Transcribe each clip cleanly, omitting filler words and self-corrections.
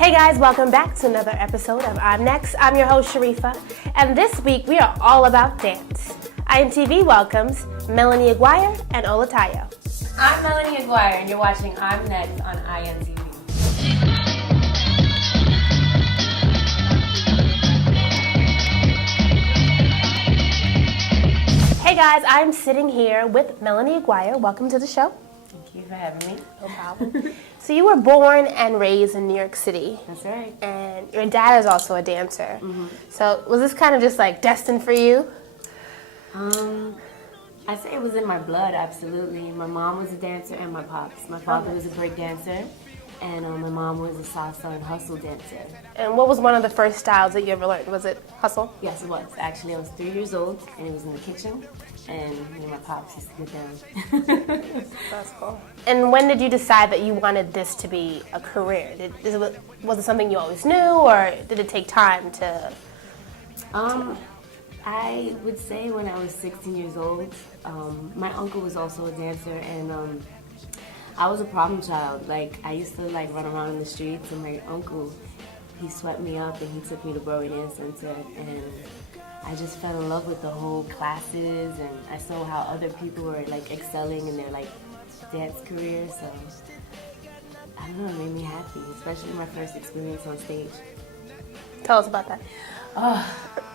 Hey guys, welcome back to another episode of I'm Next. I'm your host, Sharifa, and this week we are all about dance. I.N-TV welcomes Melanie Aguirre and Olutayo. I'm Melanie Aguirre, and you're watching I'm Next on I.N-TV. Hey guys, I'm sitting here with Melanie Aguirre. Welcome to the show. Thank you for having me. No problem. So you were born and raised in New York City. That's right. And your dad is also a dancer. Mm-hmm. So was this kind of just like destined for you? I'd say it was in my blood, absolutely. My mom was a dancer and my pops. My father was a break dancer, and my mom was a salsa and hustle dancer. And what was one of the first styles that you ever learned? Was it hustle? Yes, it was. Actually, I was 3 years old, and it was in the kitchen, and me and my pops used to get down. That's cool. And when did you decide that you wanted this to be a career? Was it something you always knew, or did it take time to... I would say when I was 16 years old, my uncle was also a dancer, and I was a problem child. Like, I used to like run around in the streets, and my uncle, he swept me up and he took me to Broadway Dance Center, and I just fell in love with the whole classes, and I saw how other people were like excelling in their like dance career. So I don't know, it made me happy, especially my first experience on stage. Tell us about that.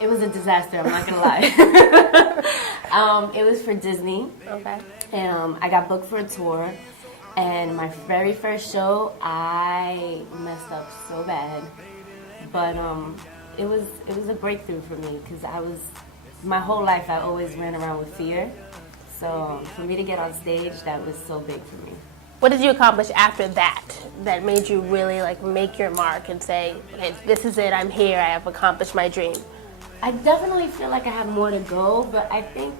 It was a disaster, I'm not gonna lie. It was for Disney. Okay. And I got booked for a tour, and my very first show, I messed up so bad. But it was a breakthrough for me, because my whole life I always ran around with fear. So for me to get on stage, that was so big for me. What did you accomplish after that made you really like make your mark and say, okay, this is it, I'm here, I have accomplished my dream? I definitely feel like I have more to go, but I think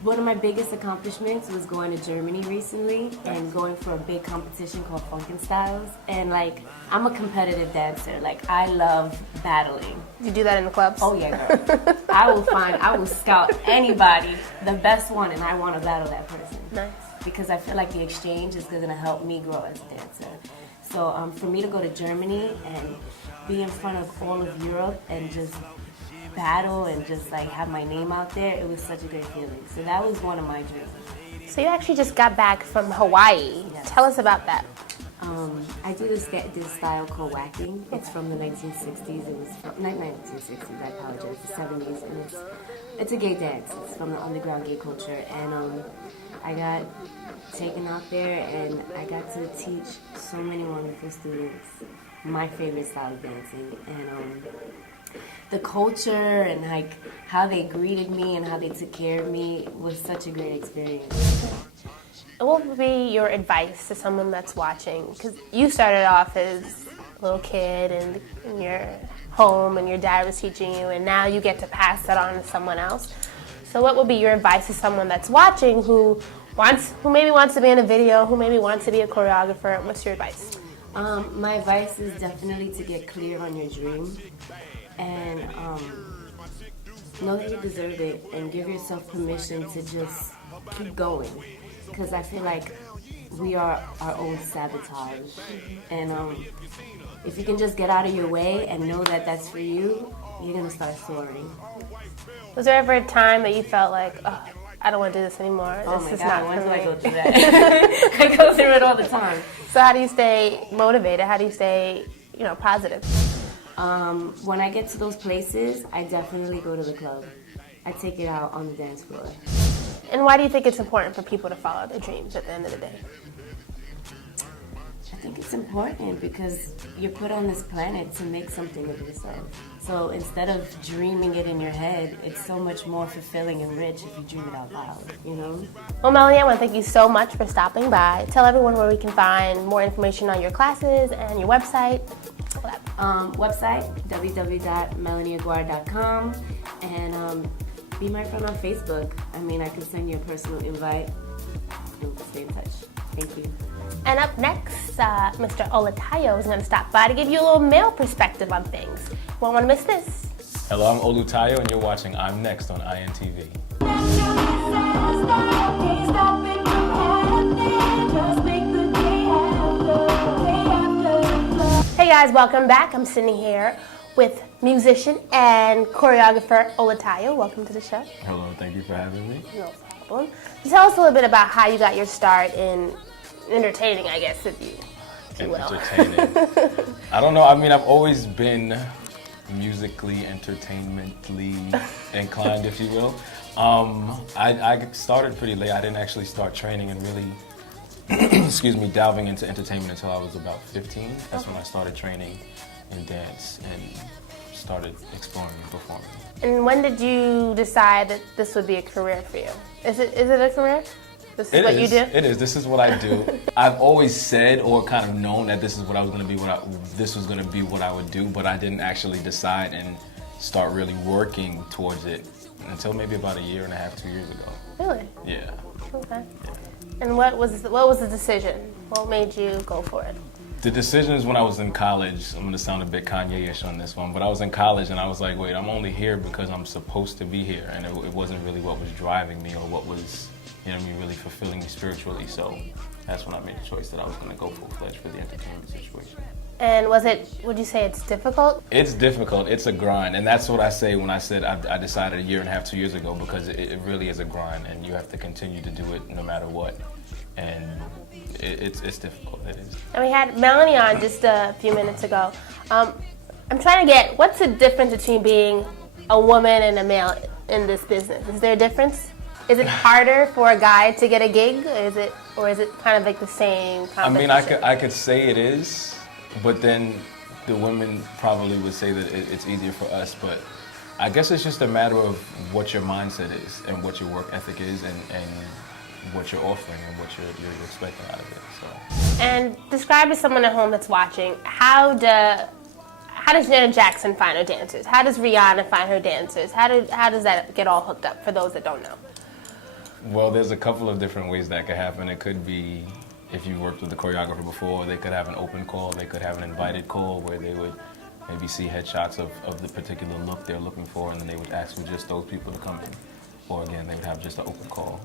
one of my biggest accomplishments was going to Germany recently and going for a big competition called Funkenstyles. And like, I'm a competitive dancer. Like, I love battling. You do that in the clubs? Oh yeah, girl. I will scout anybody, the best one, and I want to battle that person. Nice. Because I feel like the exchange is going to help me grow as a dancer. So for me to go to Germany and be in front of all of Europe and just battle and just like have my name out there, it was such a great feeling. So that was one of my dreams. So you actually just got back from Hawaii. Yes. Tell us about that. I do this style called whacking. It's from the 1960s. It was not 1960s, I apologize, the 70s, and it's a gay dance. It's from the underground gay culture, and I got taken out there, and I got to teach so many wonderful students my favorite style of dancing, and the culture and like how they greeted me and how they took care of me was such a great experience. What would be your advice to someone that's watching? Because you started off as a little kid in your home and your dad was teaching you, and now you get to pass that on to someone else. So what would be your advice to someone that's watching who maybe wants to be in a video, who maybe wants to be a choreographer? What's your advice? My advice is definitely to get clear on your dream and know that you deserve it and give yourself permission to just keep going. Because I feel like we are our own sabotage. And if you can just get out of your way and know that that's for you, you're going to start soaring. Was there ever a time that you felt like, oh, I don't want to do this anymore? Oh this my is God, not when for do I me. go through that? I go through it all the time. So how do you stay motivated? How do you stay, positive? When I get to those places, I definitely go to the club. I take it out on the dance floor. And why do you think it's important for people to follow their dreams at the end of the day? I think it's important because you're put on this planet to make something of yourself. So instead of dreaming it in your head, it's so much more fulfilling and rich if you dream it out loud, Well, Melanie, I want to thank you so much for stopping by. Tell everyone where we can find more information on your classes and your website. Website, www.melanieaguirre.com, and be my friend on Facebook. I can send you a personal invite and we'll stay in touch. Thank you. And up next, Mr. Olutayo is going to stop by to give you a little male perspective on things. Won't want to miss this. Hello, I'm Olutayo, and you're watching I'm Next on I.N.TV. Just make the day after. Hey guys, welcome back. I'm sitting here with musician and choreographer Olutayo. Welcome to the show. Hello, thank you for having me. No problem. Tell us a little bit about how you got your start in entertaining, I guess, if you will. Entertaining. I don't know. I mean, I've always been musically, entertainmentally inclined, if you will. I started pretty late. I didn't actually start training and really, delving into entertainment until I was about 15. That's when I started training in dance and started exploring and performing. And when did you decide that this would be a career for you? Is it a career? This is what you do? It is. This is what I do. I've always said or kind of known that this is what I was going to be. This was going to be what I would do, but I didn't actually decide and start really working towards it until maybe about a year and a half, 2 years ago. Really? Yeah. Okay. And what was the decision? What made you go for it? The decision is when I was in college. I'm going to sound a bit Kanye-ish on this one, but I was in college and I was like, wait, I'm only here because I'm supposed to be here, and it wasn't really what was driving me or what was, really fulfilling me spiritually. So that's when I made the choice that I was going to go full-fledged for the entertainment situation. And would you say it's difficult? It's difficult. It's a grind. And that's what I say when I said I decided a year and a half, 2 years ago, because it really is a grind and you have to continue to do it no matter what. And it's difficult. It is. And we had Melanie on just a few minutes ago. I'm trying to get, what's the difference between being a woman and a male in this business? Is there a difference? Is it harder for a guy to get a gig, or is it kind of like the same competition? I mean, I could say it is, but then the women probably would say that it's easier for us. But I guess it's just a matter of what your mindset is and what your work ethic is and what you're offering and what you're expecting out of it. So. And describe to someone at home that's watching, how does Janet Jackson find her dancers? How does Rihanna find her dancers? How does that get all hooked up for those that don't know? Well, there's a couple of different ways that could happen. It could be, if you worked with the choreographer before, they could have an open call, they could have an invited call where they would maybe see headshots of the particular look they're looking for, and then they would ask for just those people to come in. Or again, they would have just an open call.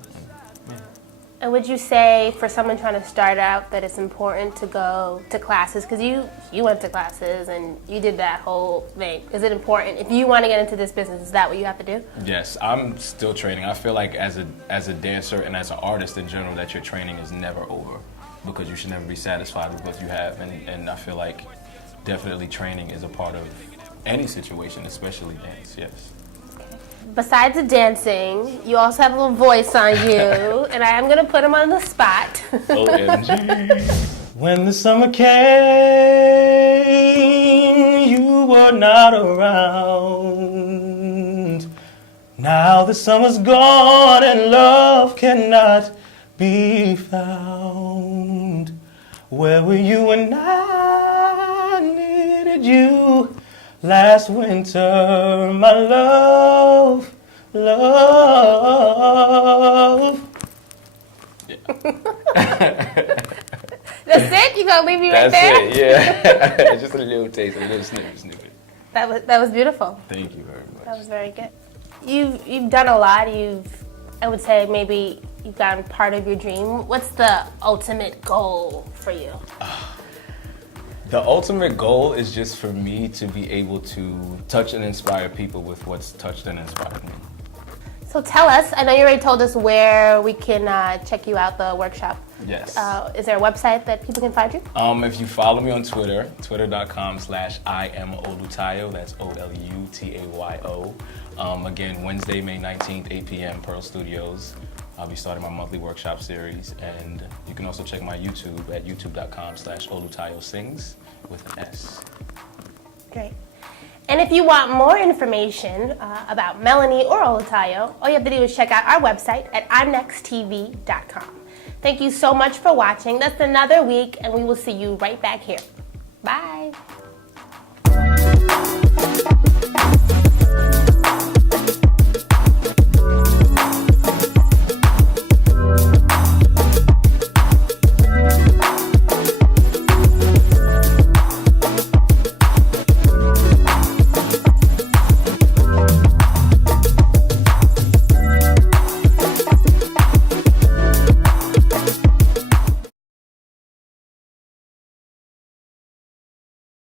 And would you say for someone trying to start out that it's important to go to classes? Because you went to classes and you did that whole thing. Is it important? If you want to get into this business, is that what you have to do? Yes, I'm still training. I feel like as a dancer and as an artist in general, that your training is never over, because you should never be satisfied with what you have. And I feel like definitely training is a part of any situation, especially dance, yes. Besides the dancing, you also have a little voice on you, and I am going to put him on the spot. OMG. When the summer came, you were not around. Now the summer's gone and love cannot be found. Where were you when I needed you? Last winter, my love. Yeah. That's it? You gonna leave me right there? That's it, yeah. Just a little taste, a little snippet. That was beautiful. Thank you very much. That was very good. You've done a lot. I would say maybe you've gotten part of your dream. What's the ultimate goal for you? The ultimate goal is just for me to be able to touch and inspire people with what's touched and inspired me. So tell us, I know you already told us where we can check you out, the workshop. Yes. Is there a website that people can find you? If you follow me on Twitter, twitter.com/I-N-Olutayo, that's Olutayo. Again, Wednesday, May 19th, 8 p.m., Pearl Studios. I'll be starting my monthly workshop series, and you can also check my YouTube at youtube.com/Olutayo with an S. Great. And if you want more information about Melanie or Olutayo, all you have to do is check out our website at I.N-TV.com. Thank you so much for watching. That's another week, and we will see you right back here. Bye.